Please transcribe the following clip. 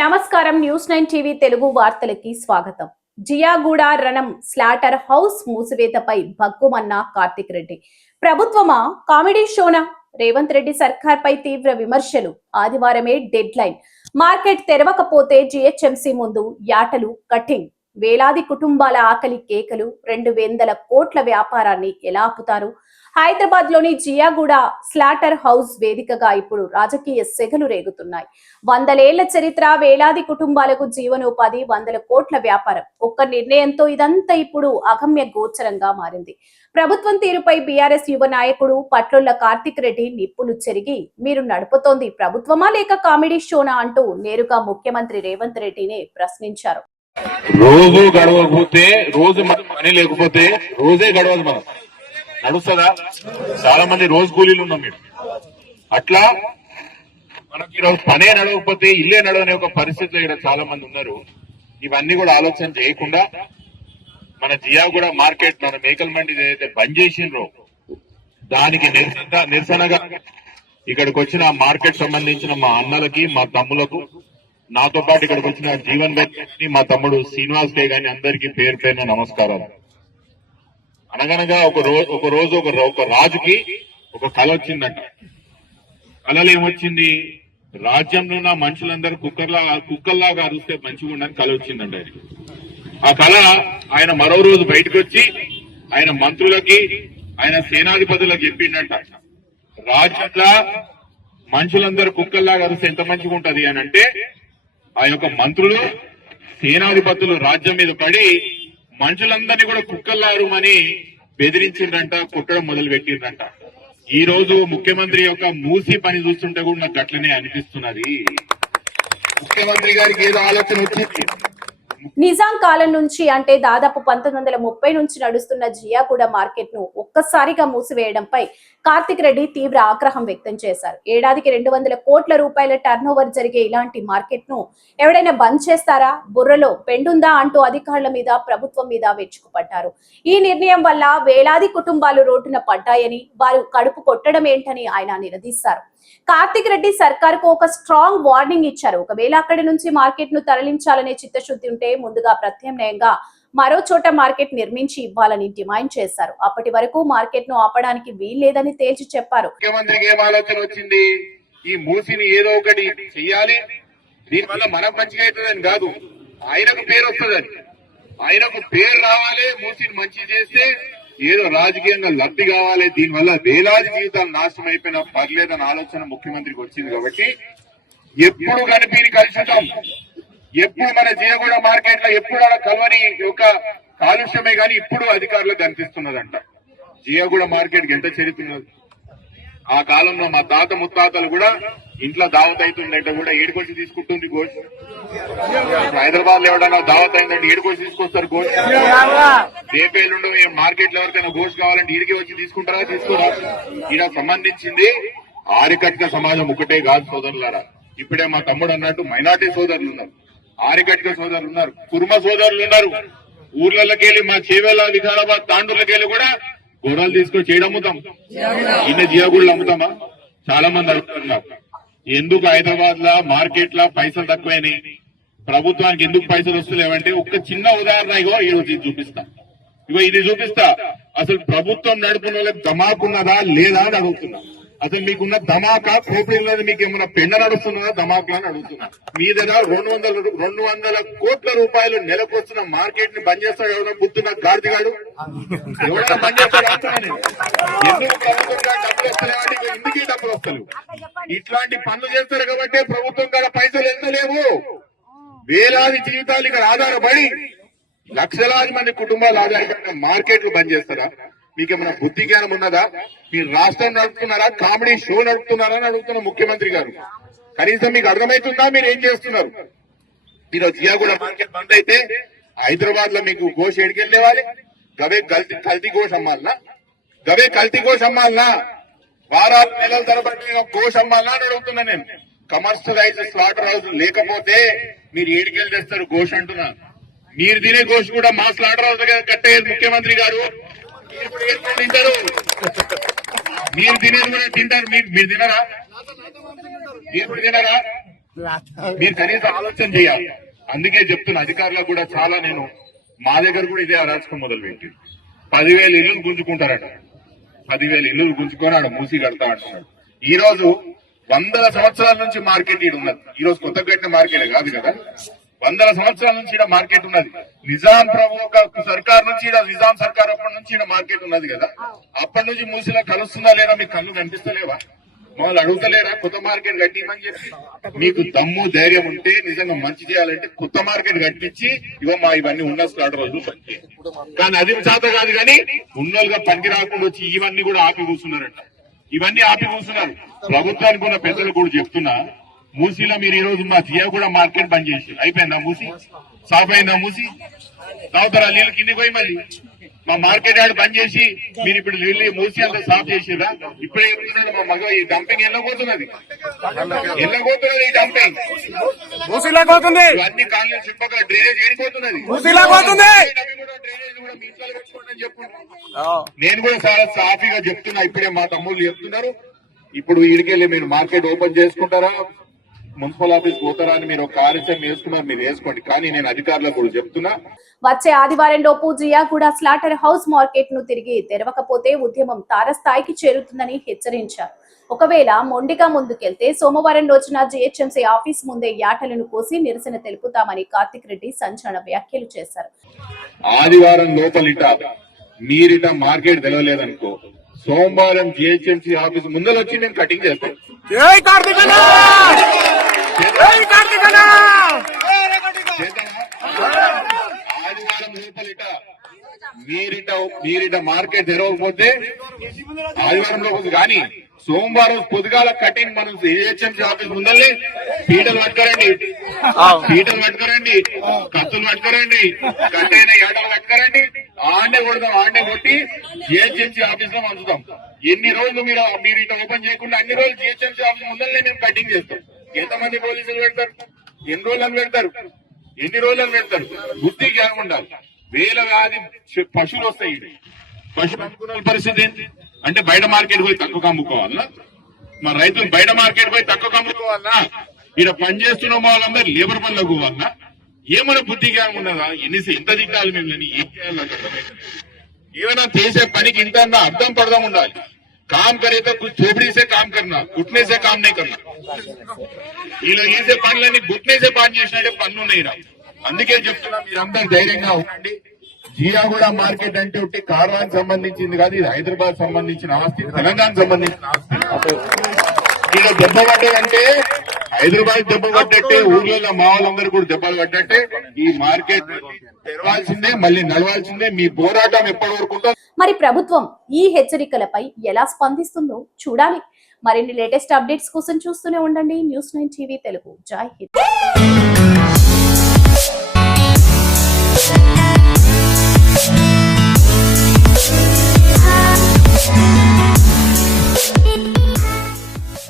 నమస్కారం news 9 TV Telugu వార్తలకి స్వాగతం. జియాగూడ రణం స్లాటర్ హౌస్ మూసివేతపై భగ్గుమన్న కార్తిక్ రెడ్డి. ప్రభుత్వమా కామెడీ షోనా? రేవంత్ రెడ్డి సర్కార్పై తీవ్ర విమర్శలు. ఆదివారమే డెడ్ లైన్. మార్కెట్ తెరవకపోతే జిహెచ్ఎంసీ ముందు యాటలు కటింగ్. వేలాది కుటుంబాల ఆకలి కేకలు. 200 కోట్ల వ్యాపారాన్ని ఎలా ఆపుతారు? హైదరాబాద్ లోని జియాగూడ స్లాటర్ హౌస్ వేదికగా ఇప్పుడు రాజకీయ సెగలు రేగుతున్నాయి. 100 ఏళ్ల చరిత్ర, వేలాది కుటుంబాలకు జీవనోపాధి, 100 కోట్ల వ్యాపారం. ఒక్క నిర్ణయంతో ఇదంతా ఇప్పుడు అగమ్య గోచరంగా మారింది. ప్రభుత్వం తీరుపై బీఆర్ఎస్ యువ నాయకుడు పట్లొల్ల కార్తిక్ రెడ్డి నిప్పులు చెరిగి, మీరు నడుపుతోంది ప్రభుత్వమా లేక కామెడీ షోనా అంటూ నేరుగా ముఖ్యమంత్రి రేవంత్ రెడ్డిని ప్రశ్నించారు. రోజు గడవకపోతే, రోజు మనం పని లేకపోతే రోజే గడవదు. మనం నడుస్తుందా? చాలా మంది రోజు కూలీలు ఉన్నాం మీరు. అట్లా మనకి ఈరోజు పనే నడవకపోతే ఇల్లే నడవనే ఒక పరిస్థితిలో ఇక్కడ చాలా మంది ఉన్నారు. ఇవన్నీ కూడా ఆలోచన చేయకుండా మన జియాగూడ మార్కెట్, మన మేకల మండి ఏదైతే బంద్ చేసిండ్రో దానికి నిరసనగా ఇక్కడికి వచ్చిన మార్కెట్ సంబంధించిన మా అన్నలకి, మా తమ్ములకు, నాతో పాటు ఇక్కడికి వచ్చిన జీవన్ వ్యక్తి, మా తమ్ముడు శ్రీనివాస్ కే గాని అందరికీ పేరు పేరున నమస్కారాలు. అనగనగా ఒక రోజు ఒక రాజుకి ఒక కళ వచ్చిందంట. కళలు ఏమొచ్చింది? రాజ్యంలో ఉన్న మనుషులందరూ కుక్కల్లాగా అరుస్తే మంచిగా ఉండని కళ వచ్చిందంట. ఆ కళ ఆయన మరో రోజు బయటకు వచ్చి ఆయన మంత్రులకి, ఆయన సేనాధిపతులకు చెప్పిండట, రాజ్యంలో మనుషులందరూ కుక్కల్లాగా అరిస్తే ఎంత మంచిగా ఉంటది అని అంటే, ఆ యొక్క మంత్రులు, సేనాధిపతులు రాజ్యం మీద పడి మనుషులందరినీ కూడా కుక్కల్లారుమని బెదిరించిందంట, కుట్టడం మొదలు పెట్టిందంట. ఈ రోజు ముఖ్యమంత్రి యొక్క మూసి పని చూస్తుంటే కూడా నాకు అట్లనే అనిపిస్తున్నది. ముఖ్యమంత్రి గారికి ఏదో ఆలోచన వచ్చింది. నిజాం కాలం నుంచి, అంటే దాదాపు 1930 నుంచి నడుస్తున్న జియాగూడ మార్కెట్ ను ఒక్కసారిగా మూసివేయడంపై కార్తిక్ రెడ్డి తీవ్ర ఆగ్రహం వ్యక్తం చేశారు. ఏడాదికి 200 కోట్ల రూపాయల టర్నోవర్ జరిగే ఇలాంటి మార్కెట్ ను ఎవడైనా బంద్ చేస్తారా? బుర్రలో పెండుందా అంటూ అధికారుల మీద, ప్రభుత్వం మీద వెచ్చుకుపడ్డారు. ఈ నిర్ణయం వల్ల వేలాది కుటుంబాలు రోడ్డున పడ్డాయని, వారు కడుపు కొట్టడం ఏంటని ఆయన నిలదీశారు. కార్తిక్ రెడ్డి సర్కారుకు ఒక స్ట్రాంగ్ వార్నింగ్ ఇచ్చారు. ఒకవేళ అక్కడి నుంచి మార్కెట్ ను తరలించాలనే చిత్తశుద్ధి ఉంటే ముందుగా ప్రత్యామ్నాయంగా మరో చోట మార్కెట్ నిర్మించి ఇవ్వాలని డిమాండ్ చేశారు. అప్పటి వరకు మార్కెట్ ను ఆపడానికి వీల్లేదని తేల్చి చెప్పారు. ముఖ్యమంత్రికి ఏం ఆలోచన వచ్చింది? ఈ మూసిని ఏదో ఒకటి చెయ్యాలి, దీనివల్ల మనకు మంచిగా అవుతుందని కాదు, ఆయనకు పేరు వస్తుందని, ఆయనకు పేరు రావాలి. మూసిని మంచి చేస్తే ఏదో రాజకీయంగా లబ్ధి కావాలి, దీనివల్ల వేలాది జీవితాలు నాశనం అయిపోయినా పర్లేదన్న ఆలోచన ముఖ్యమంత్రికి వచ్చింది. కాబట్టి ఎప్పుడు కనిపిని కలుషితం, ఎప్పుడు మన జియాగూడ మార్కెట్ లో ఎప్పుడు అలా కలవని ఒక కాలుష్యమే గాని ఇప్పుడు అధికారులకు కనిపిస్తున్నదంట. జియాగూడ మార్కెట్ కి ఎంత చరిత్ర ఉన్నది. ఆ కాలంలో మా తాత ముత్తాతలు కూడా ఇంట్లో దావత్ అవుతుందంటే కూడా ఏడుకొచ్చి తీసుకుంటుంది గోష్. హైదరాబాద్ లో ఎవడన్నా దావత్ అయిందంటే ఏడుకొచ్చి తీసుకొస్తారు గోష్. రేపేళ్ళుండో మార్కెట్ లో ఎవరికైనా గోష్ కావాలంటే ఈడికి వచ్చి తీసుకుంటారా? తీసుకోరా? ఈయన సంబంధించింది ఆరికట్క సమాజం ఒకటే కాదు సోదరులారా. ఇప్పుడే మా తమ్ముడు అన్నట్టు మైనార్టీ సోదరులు ఉన్నారు, ఆరికట్క సోదరులు ఉన్నారు, కుర్మ సోదరులు ఉన్నారు. ఊర్లకెళ్ళి మా చేవేళ్ళ, వికారాబాద్, తాండూర్లకెళ్ళి కూడా గొర్రెలు తీసుకొని చేయడం అమ్ముతాం. ఇన్న జియాగూడలు అమ్ముతామా? చాలా మంది అడుగుతున్నారు, ఎందుకు హైదరాబాద్ లా మార్కెట్ లా పైసలు తక్కువైనాయి, ప్రభుత్వానికి ఎందుకు పైసలు వస్తలేవంటే ఒక చిన్న ఉదాహరణ ఇగో ఈరోజు చూపిస్తా. ఇది చూపిస్తా. అసలు ప్రభుత్వం నడుపున వాళ్ళకి ధమాకున్నదా లేదా అని అడుగుతున్నా. అసలు మీకున్న ధమాకా కోపిల్లోది మీకు ఏమన్నా పెండ నడుస్తున్నదా ధమాకా అని అడుగుతున్నా. మీ దగ్గర 200 కోట్ల రూపాయలు నెలకొచ్చిన మార్కెట్ ని బంద్ చేస్తాడు ఎవరైనా గుర్తున్న గాడిదిగాడు? ఎవరైనా బంద్ చేస్తాడు? ఎందుకు ప్రభుత్వం డబ్బులు వస్తలేవంటే ఎందుకు డబ్బులు వస్తలేవు? ఇట్లాంటి పనులు చేస్తారు కాబట్టి ప్రభుత్వం కాడ పైసలు వెళ్తలేవు. వేలాది జీవితాలు ఇక్కడ ఆధారపడి లక్షలాది మంది కుటుంబాలు ఆధారపడిన మార్కెట్లు బంద్ చేస్తారా? మీకేమైనా బుద్ధి జ్ఞానం ఉన్నదా? మీరు రాష్ట్రం నడుపుతున్నారా, కామెడీ షో నడుపుతున్నారా అని అడుగుతున్న ముఖ్యమంత్రి గారు. కనీసం మీకు అర్థమవుతుందా మీరు ఏం చేస్తున్నారు? మీరు జియాగూడ మార్కెట్ బంద్ అయితే హైదరాబాద్ లో మీకు గోష్ ఎడికెళ్ళేవాలి, గవే కల్తీ గోష్ అమ్మాలనా? గవే కల్తీ గోష్ అమ్మాలనా? వారాలు నెలల తరబడి గోష్ అమ్మాలనా అని అడుగుతున్నా నేను. కమర్షియలైజ్ స్లాటర్ హౌస్ లేకపోతే మీరు ఏడికెళ్ళి తెస్తారు గోష్ అంటున్నా. మీరు తినే గోష్ కూడా మా స్లాటర్ హౌస్ దగ్గర కట్టేది ముఖ్యమంత్రి గారు. తింటారు, మీరు తినేది కూడా తింటారు. మీరు తినరా? మీరు కూడా తినరా? మీరు కనీసం ఆలోచన చేయాలి. అందుకే చెప్తున్న అధికారులకు కూడా చాలా నేను మా దగ్గర కూడా ఇదే అరాచకం మొదలు పెట్టి 10,000 ఇల్లులు గుంజుకుంటారట. 10,000 ఇల్లులు గుంజుకొని ఆడ మూసి కడతా అంటున్నాడు. ఈ రోజు 100 సంవత్సరాల నుంచి మార్కెట్ ఈడ ఉన్నది. ఈ రోజు కొత్త కట్టిన మార్కెట్ కాదు కదా, 100 సంవత్సరాల నుంచి ఈడ మార్కెట్ ఉన్నది. నిజాం ప్రభు సర్కార్ నుంచి ఈడ నిజాం సర్కార్ అప్పటి నుంచి ఈడ మార్కెట్ ఉన్నది కదా. అప్పటి నుంచి మూసిలా కలుస్తుందా లేదా మీకు కళ్ళు కనిపిస్తలేవా? మమ్మల్ని అడుగుతలేరా కొత్త మార్కెట్ కట్టిమని చెప్పి? మీకు దమ్ము ధైర్యం ఉంటే నిజంగా మంచి చేయాలంటే కొత్త మార్కెట్ కట్టించి ఇవమ్మా ఇవన్నీ ఉన్న స్లాటర్ రోజులు పని. కానీ అది చేత కాదు, కానీ ఉన్నోళ్ళుగా పనికి రాకుండా వచ్చి ఇవన్నీ కూడా ఆపి కూర్చున్నారంట. ఇవన్నీ ఆపి కూర్చున్నారు. ప్రభుత్వానికి ఉన్న పెద్దలు కూడా చెప్తున్నా, మూసీలో మీరు ఈ రోజు మా జియా కూడా మార్కెట్ బంద్ చేసి అయిపోయిందా? మూసి సాఫ్ అయిందా? మూసి తాగుతారా నీళ్ళు కిందికి పోయి? మళ్ళీ మా మార్కెట్ యార్డ్ బంద్ చేసి మీరు ఇప్పుడు నీళ్ళు మూసి అంతా సాఫ్ చేసిరా? ఇప్పుడే చెప్తున్నాడు మా మగ ఈ డంపింగ్ ఎల్లబోతున్నది ఈ డంపింగ్ అన్ని కాలనీ చుట్టుపక్కల డ్రైనేజ్ ఏడిపోతున్నది. డ్రైనేజ్ కూడా మీ ఇంట్లో పెట్టుకోండి అని చెప్పుకుంటున్నాను. నేను కూడా చాలా సాఫీగా చెప్తున్నా. ఇప్పుడే మా తమ్ముళ్ళు చెప్తున్నారు, ఇప్పుడు వీడికెళ్ళి మీరు మార్కెట్ ఓపెన్ చేసుకుంటారా, మున్సిపల్ ఆఫీస్ పోతారా అని మీరు ఒక కార్యక్రమం వేసుకున్నారు. మీరు వేసుకోండి. కానీ నేను అధికారులకు కూడా చెప్తున్నా, వచ్చే ఆదివారం లోపు జియాగూడ స్లాటర్ హౌస్ మార్కెట్ ను తిరిగి తెరవకపోతే ఉద్యమం తారస్థాయికి చేరుతుందని హెచ్చరించారు. ఒకవేళ మొండిగా ముందుకెళ్తే సోమవారం రోజున జిహెచ్ఎంసీ ఆఫీస్ ముందే యాటలను కోసి నిరసన తెలుపుతామని కార్తిక్ రెడ్డి సంచలన వ్యాఖ్యలు చేశారు. ఆదివారం లోపలిట మీరిట మార్కెట్ తెలవలేదనుకో, సోమవారం జిహెచ్ఎంసీ ఆఫీస్ ముందర వచ్చి నేను కటింగ్ చేస్తాను. ఆదివారం లోపలిట మీరిట మార్కెట్ తెరవకపోతే ఆదివారం లోపల కానీ సోమవారం పొద్దుగాల కటింగ్ మనం జిహెచ్ఎంసీ ఆఫీస్ ముందరనే పీటలు పట్టుకరండి, కత్తులు పట్టుకరండి, కట్టైన ఏటలు పట్టుకరండి, ఆడనే కొడదాం. ఆడనే కొట్టి జిహెచ్ఎంసీ ఆఫీస్ లో పంచుతాం. ఎన్ని రోజులు మీరు ఇట ఓపెన్ చేయకుండా అన్ని రోజులు జిహెచ్ఎంసీ ఆఫీస్ ముందరనే నేను కటింగ్ చేస్తాం. ఎంతమంది పోలీసులు పెడతారు? ఎన్ని రోజులను పెడతారు? బుద్ధి జ్ఞానం ఉండాలి. వేలవాది పశువులు వస్తాయి. పశువులు అనుకున్న పరిస్థితి ఏంటి అంటే బయట మార్కెట్ పోయి తక్కువ అమ్ముకోవాలన్నా? మన రైతులు బయట మార్కెట్ పోయి తక్కువ అమ్ముకోవాలన్నా? ఇక్కడ పనిచేస్తున్న వాళ్ళందరూ లేబర్ పనులకు పోవాలన్నా? ఏమైనా బుద్ధి జ్ఞానం ఉన్నదా? ఎంత దిగాలి మిమ్మల్ని? ఏం చేయాలి? ఏమైనా చేసే పనికి ఇంత అర్థం పడదాం ఉండాలి. काम करे तो कुछ थोपड़ी से काम करना, घुटने से काम नहीं करना. పనులని घुटने से పని చేసినట్టే పన్ను नहीं రా. అందుకే చెప్తున్నా మీరందరూ ధైర్యంగా ఉండండి. జియాగూడ మార్కెట్ అంటే ఒకటి కార్వానికి సంబంధించింది కాదు, ఇది హైదరాబాద్ సంబంధించిన ఆస్తి, తెలంగాణ సంబంధించిన ఆస్తి. ఇలా దెబ్బ పడ్డాడంటే హైదరాబాద్ దెబ్బ పడ్డట్టే, ఊర్లలో మా వాళ్ళందరూ కూడా దెబ్బలు పడ్డట్టే. ఈ మార్కెట్ తెరవాల్సిందే, మళ్ళీ నడవాల్సిందే. మీ పోరాటం ఎప్పటి వరకు ఉంటుందో. మరి ప్రభుత్వం ఈ హెచ్చరికలపై ఎలా స్పందిస్తుందో చూడాలి. మరిన్ని లేటెస్ట్ అప్డేట్స్ కోసం చూస్తూనే ఉండండి News9 TV తెలుగు. జై హింద్.